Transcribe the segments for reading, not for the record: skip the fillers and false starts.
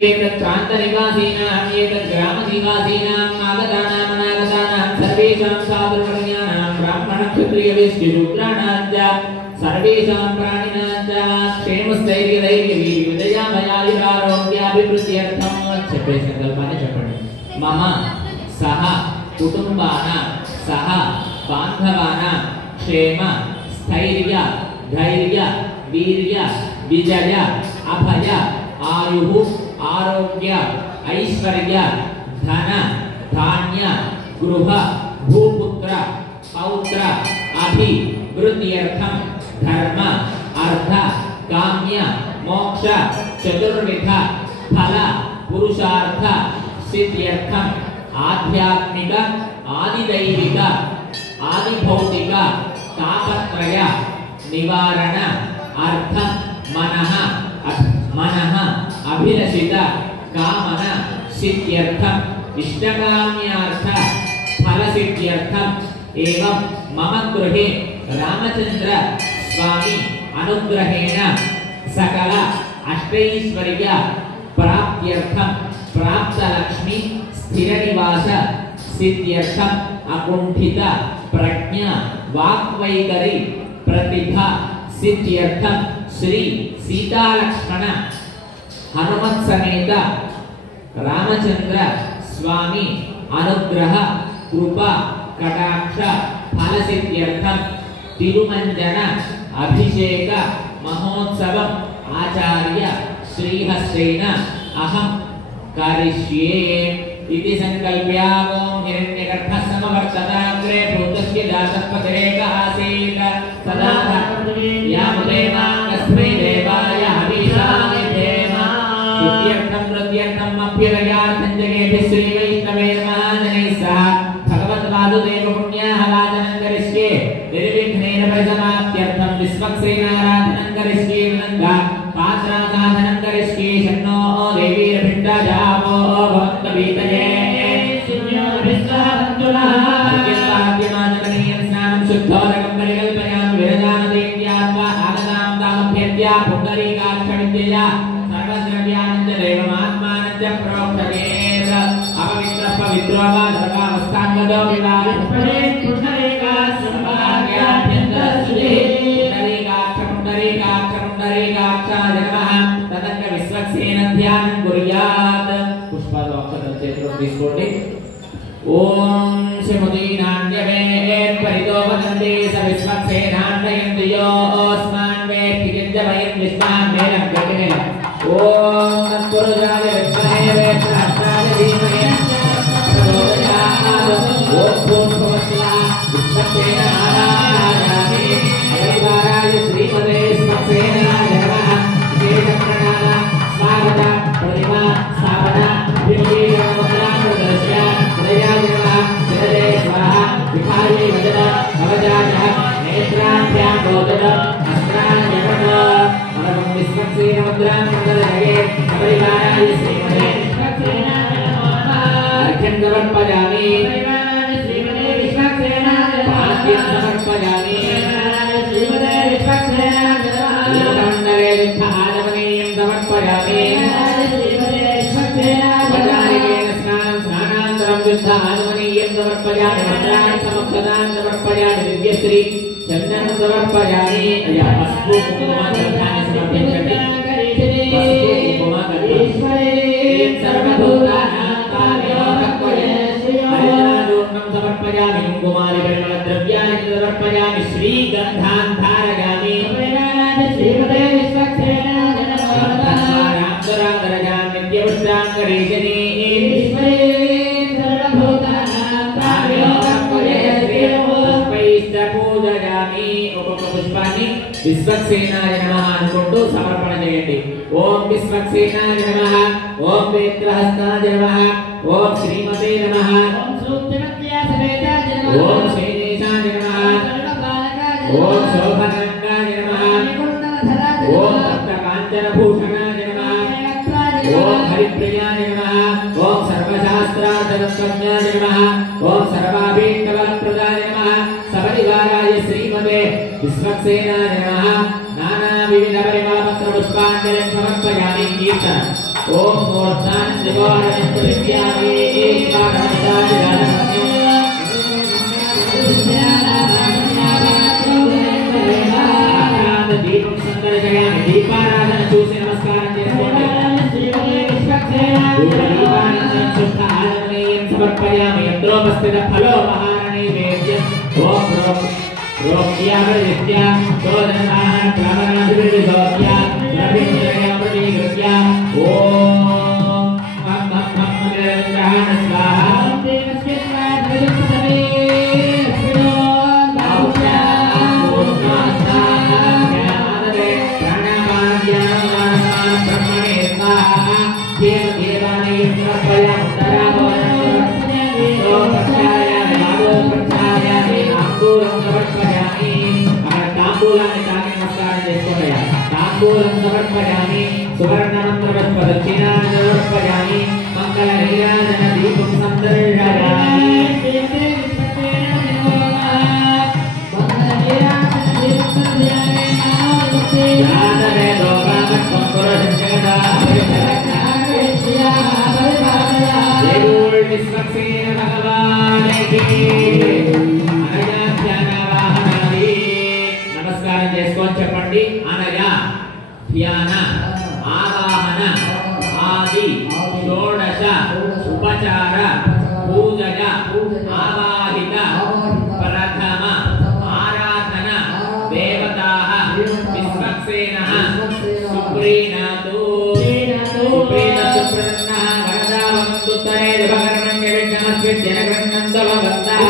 प्रान्तनिवासीनां ग्रामनिवासीनां आगतानां अनागतानां सर्वेषां साधुर्मण्यानां ब्राह्मणक्षत्रियवैश्यशूद्राणां च सर्वेषां प्राणिनां च क्षेमस्थैर्यदैर्यवीर्यविजयामयायुरारोग्याभिवृद्ध्यर्थं చెప్పే సంకల్పాన్ని చెప్పండి. మమ సహ కుటుంబానాం సహ బాంధవానాం క్షేమ స్థైర్య ధైర్య వీర్య విజయ అభయ ఆయు आरोग्य ऐश्वर्य धन धान्य गृह भूपुत्र पौत्र अभिवृद्ध्यर्थं धर्म अर्थ काम्य मोक्ष चतुर्विध फल पुरुषार्थ सिद्ध्यर्थं आध्यात्मिक आदिदैविक आदिभौतिक तापत्रय निवारण अर्थ मनः अभिलषित कामन सिद्ध्यर्थम इष्टकाम्यार्थ फल सिद्ध्यर्थम एवं मम गृहे रामचंद्र स्वामी अनुग्रहेण सकल अष्टैश्वर्य प्राप्त्यर्थम प्राप्त लक्ष्मी स्थिर निवास सिद्ध्यर्थम अकुंठित प्रज्ञा वाक्वैखरी प्रतिभा सिद्ध्यर्थम श्री सीता लक्ष्मण हनुमत समेत रामचंद्र स्वामी अनुग्रह कृपा कटाक्ष फल सिद्ध्यर्थम तिरुमंजन अभिषेक महोत्सव आचार्य श्रीहस्तेन अहं करिष्ये इति संकल्प्य ओम हिरण्यगर्भः समवर्तताग्रे भूतस्य जातः पतिरेकः आसीत् सदा यामुदेवा तस्मै देवाय हविषामि देवा स्तुत्यर्थं नृत्यर्थं अभ्युदयार्थं जगेति श्रीवैष्णवे नमः जनैः सह भगवद्वासुदेव पुण्याः वादनं करिष्ये निर्विघ्नेन परिसमाप्त्यर्थं विश्वक्सेनाराधनं करिष्ये गङ्गा पात्रासाधनं करिष्ये शन्नो देवीरभिण्डजावो भवन्तवीतये शुद्धोदकं परिकल्पयामि विरजानदैत्यात्मा आगतां तामभ्यद्या पुण्डरीकाक्षविद्यया सर्वद्रव्यानि च देवमात्मानं च प्रोक्षतेत् अपवित्रः पवित्रो वा सर्वावस्थाङ्गतो विवादिष्पदे पुण्डरीकाक्षभाग्याभ्यन्तरसुधे पुण्डरीकाक्षाय नमः तदङ्ग विश्वक्सेन ध्यानं कुर्यात् पुष्पाలు అక్షతలు చేతిలో తీసుకోండి. ఓం श्रीमतीनान्यवेत् परितोपदन्ते स विश्वक्सेनान्वयन्ति योऽस्मान् वेत्ति किञ्जवयन् विश्वान् वेदं गतिमेन ओम तत्पुरुषाय विद्महे वेत्रहस्ताय धीमहि प्रचोदयात् ओम भूर्भुवस्सुः विश्वक्सेनाराधयामि परिवाराय श्रीमते विश्वक्सेनाय नमः विशेषप्रणाम स्वागत प्रतिमा स्थापना अभिषेकमुद्राप्रदर्श्य हृदयाय नमः हृदये स्वाहा विखाये वदन भवजातः नेत्राभ्यां गोदन अस्त्राण्यपनो परमं विश्वक्सेनमुद्रां प्रदर्शये परिवाराय श्रीमते विश्वक्सेनाय नमः अर्घ्यं समर्पयामि परिवाराय श्रीमते विश्वक्सेनाय नमः अर्घ्यं समर्पयामि परिवाराय श्रीमते विश्वक्सेनाय नमः लोकमण्डले युद्धहारमणीयं समर्पयामि परिवाराय श्रीमते विश्वक्सेनाय नमः स्नानान्तरं युद्धहारमणीयं समर्पयामि वस्त्राणि समक्षतां समर्पयामि दिव्यश्री चन्दनं समर्पयामि अया पस्पु कुङ्कुमागन्धानि समर्पयामि पस्पु कुङ्कुमागन्धानि सर्वभूतानां कार्यकर्तव्ये हरिजनारूपं समर्पयामि कुङ्कुमानि परिमलद्रव्याणि समर्पयामि श्रीगन्धान् धारयामि श्रीमते विश्वक्सेनाय नमः रामदरागरजां नित्यपुष्टां करीजनी विश्वक्सेनाय नमः अनुకుంటూ సమర్పణ చేయండి. ఓం విశ్వక్సేనాయ నమః ఓం వేత్రహస్తాయ నమః ఓం శ్రీమతే నమః ఓం సూత్రమత్యాసవేతాయ నమః ఓం శైలేశాయ నమః ఓం శోభనంగాయ నమః ఓం సప్తకాంచనభూషణాయ నమః ఓం హరిప్రియాయ నమః ఓం సర్వశాస్త్రార్థతత్వజ్ఞాయ నమః ఓం సర్వాభీష్టవరప్రదాయ నమః సపరివారాయ శ్రీమతే विश्वक्सेनाय नमः नाना विविध परिमल पत्र पुष्पांजलिं समर्पयामि कीर्तन ओम मूर्धान दिवारं विद्यावे एकपादमदाय आराध दीपं संदर्शयामि दीपाराधन చూసి నమస్కారం చేసుకోండి దీపానందం శుద్ధ ఆనందమయం సమర్పయామి యంత్రోపస్థిత ఫలో మహానైవేద్యం ఓం रोग्यावृत्या शोधनाः प्रवराधिविदोग्या सर्वविद्या प्रतिगृह्य ओम मम निरञ्जन स्वाहा देवस्य स्वाहा तांबूलं समर्पयामि सुवर्णमन्त्रं प्रदक्षिणां समर्पयामि मंगलनीराजन दीपं संदर्शयामि నమస్కారం చేసుకొని చెప్పండి అనయ ధ్యాన ఆవాహన ఆది షోడశ ఉపచార పూజయ ఆవాహిత ప్రథమ ఆరాధన దేవతాః విశ్వక్సేనః సుప్రీణాతో సుప్రీణ సుప్రన్నః వరదావంతుత్తరే భగర్మణ్య విఘ్నమస్య జనగణంతవ వందః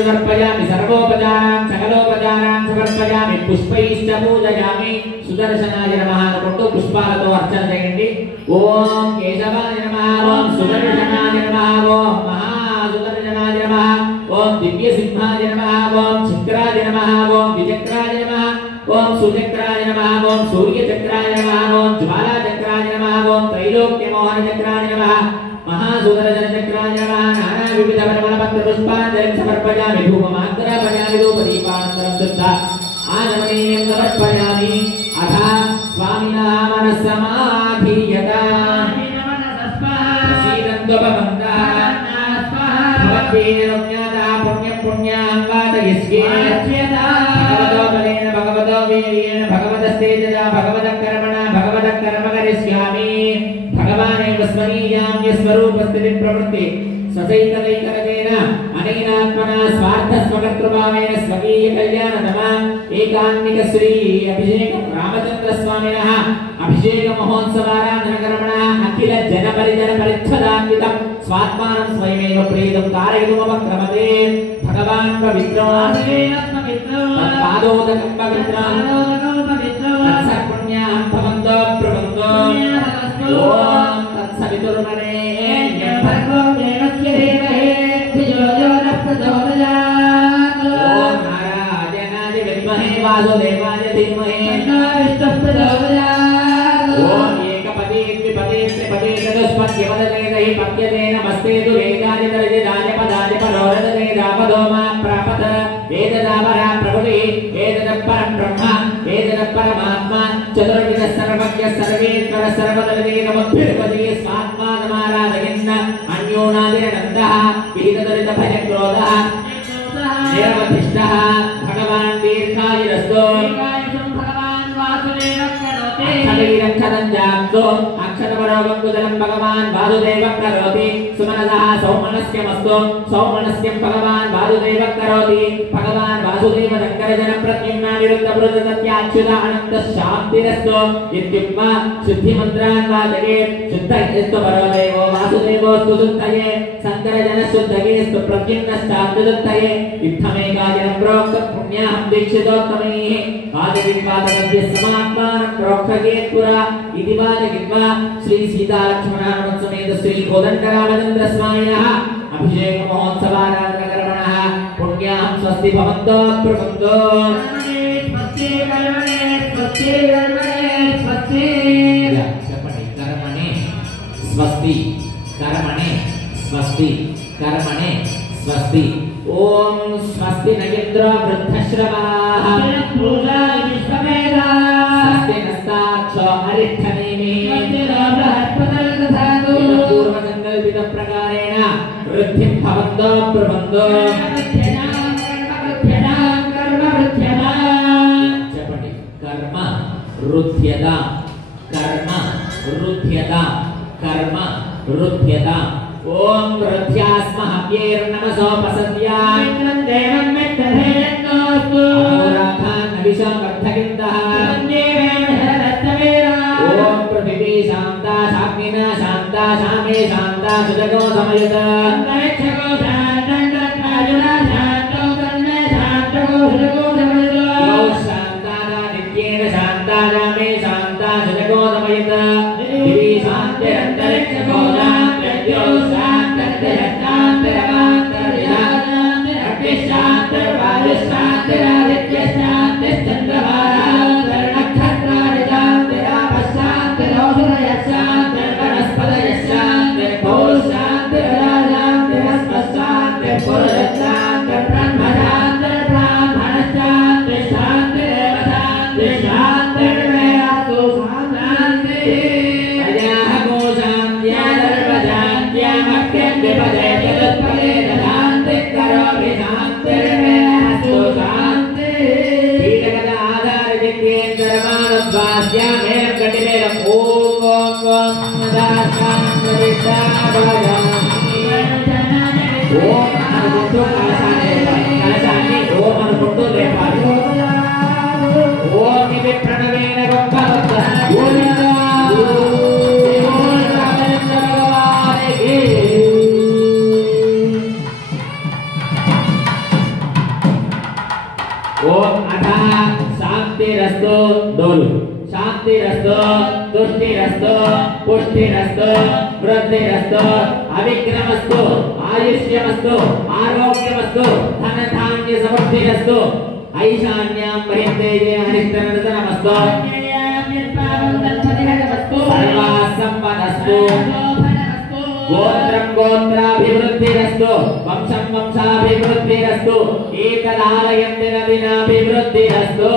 समर्पयामि सर्वोपचारान् सकलोपचारान् समर्पयामि पुष्पैश्च पूजयामि सुदर्शनाय नमः अनुకుంటూ పుష్పాలతో అర్చన చేయండి ఓం కేశవాయ నమః ఓం సుదర్శనాయ నమః ఓం మహాసుదర్శనాయ నమః ఓం దివ్యసింహాయ నమః ఓం చక్రాయ నమః ఓం విచక్రాయ నమః ఓం సుచక్రాయ నమః ఓం సూర్యచక్రాయ నమః ఓం జ్వాలాచక్రాయ నమః ఓం త్రైలోక్యమోహన చక్రాయ నమః महासुदर्शन चक्राय नमः नाना विविध परमपत्र पुष्पाञ्जलिं समर्पयामि धूपमाग्रापयामि धूपदीपानन्तरं शुद्धा आचमनीयं समर्पयामि अथ स्वामिनः मनस्समाधीयता प्रसीदन्त्वभवन्तः भवद्भिः पुण्यं पुण्यां वादयिष्ये भगवतो बलेन भगवतो वीर्येण भगवतस्तेजसा भगवतः कर्मणा भगवतः कर्म करिष्यामि भगवानेव स्मरीयां यस्वरूपस्थितिं प्रवृत्ति सचैतनैकरतेन अनेनात्मना स्वार्थस्वकर्तृभावेन स्वकीय कल्याणतमा एकान्निक श्री अभिषेक रामचंद्र स्वामिनः अभिषेक महोत्सवाराधनकर्मणः अखिल जनपरिजन परिच्छदान्वितं स्वात्मानं स्वयमेव प्रीतं कारयितुमवक्रमते भगवान् पवित्रो तत्पादोदकं पवित्रं तत्सत्पुण्यां भवन्तो प्रभवन्तो ॐ तत्सवितुर्वरेण्यं भर्गो देवस्य धीमहि धियो यो नः प्रचोदयात् ॐ नारायणाय विद्महे वासुदेवाय धीमहि तन्नो विष्णुः प्रचोदयात् ॐ एकपदे द्विपदे त्रिपदे चतुष्पद्यपदे पद्यते नमस्ते तु वेदाय दर्जदाय पदाय परोरदे दापदो मा प्रापत वेददापरा प्रभुः वेददपरं ब्रह्म वेददपरमात्मा चतुर्विध सर्वज्ञ सर्वेश्वर सर्वदर्शे नमोऽभ्युपदे स्वात्मानमाराधयन् अन्योनादिरनन्दः विहितदरितभयक्रोधः निरवधिष्ठः भगवान् दीर्घायुरस्तु अक्षरैरक्षरञ्जातो अक्षरपरोगङ्कुशलं भगवान् वासुदेवः करोति सुमनसः सौमनस्यमस्तु सौमनस्यं भगवान् वासुदेवः करोति भगवान् वासुदेव शङ्करजनप्रद्युम्नानिरुद्धप्रदत्याच्युतानन्द शान्तिरस्तु इत्युक्त्वा शुद्धिमन्त्रान् वाचके शुद्धयस्तु परदेवो वासुदेवोऽस्तु शुद्धये शङ्करजनशुद्धयेस्तु प्रद्युम्नश्चाच्युतये इत्थमेकादिनं प्रोक्तं पुण्याहं दीक्षितोत्तमैः वादविवादस्य समात्मानं प्रोक्तयेत् पुरा इति वादयित्वा श्री सीतालक्ष्मणानुमत समेत श्री कोदण्डरामचन्द्र स्वामिनः अभिषेक महोत्सवाराधनकर्मणः पुण्याहं स्वस्ति भवन्तो प्रभवन्तो स्वस्ति कर्मणे स्वस्ति कर्मणे स्वस्ति कर्मणे स्वस्ति कर्मणे स्वस्ति कर्मणे स्वस्ति ओम स्वस्ति न इंद्रो वृद्धश्रवाः पूजा विश्ववेदाः स्वस्ति नस्ताक्षो अरिष्ठनेमि स्वस्ति नो बृहस्पतिर्दधातु पूर्वसङ्कल्पित प्रकारेण वृद्धिं भवन्तो प्रबन्धो चपटि कर्म रुध्यता कर्म रुध्यता कर्म रुध्यता ओम रुध्यास्महव्यैर्नमसोपसद्याय देवं मेद्धेनोस्तु अहोराधान् अभिषामर्थकिन्तः ओम पृथिवी शान्ता शाग्निना शान्ता शामे शान्ता सुजगो समयुत अंतरिक्षगो शान्तन्द्रकाजुना शान्तो तन्मे शान्तो सुजगो समयुत यो शान्ता नित्येन शान्ता जामे शान्ता सुजगो समयुत दिवि शान्तिरन्तरिक्षगो शान्त्यो शांतिरस्तु तुष्टिरस्तु पुष्टिरस्तु वृद्धिरस्तु अविक्रमस्तु आयुष्यमस्तु आरोग्यमस्तु धनधान्य समृद्धिरस्तु ऐशान्यां बहिर्देशे अनिष्टनर्तनमस्तु सर्वासम्पदस्तु గోత్రం గోత్రాభివృద్ధిరస్తు వంశం వంశాభివృద్ధిరస్తు ఏతదాలయం దినదినాభివృద్ధిరస్తు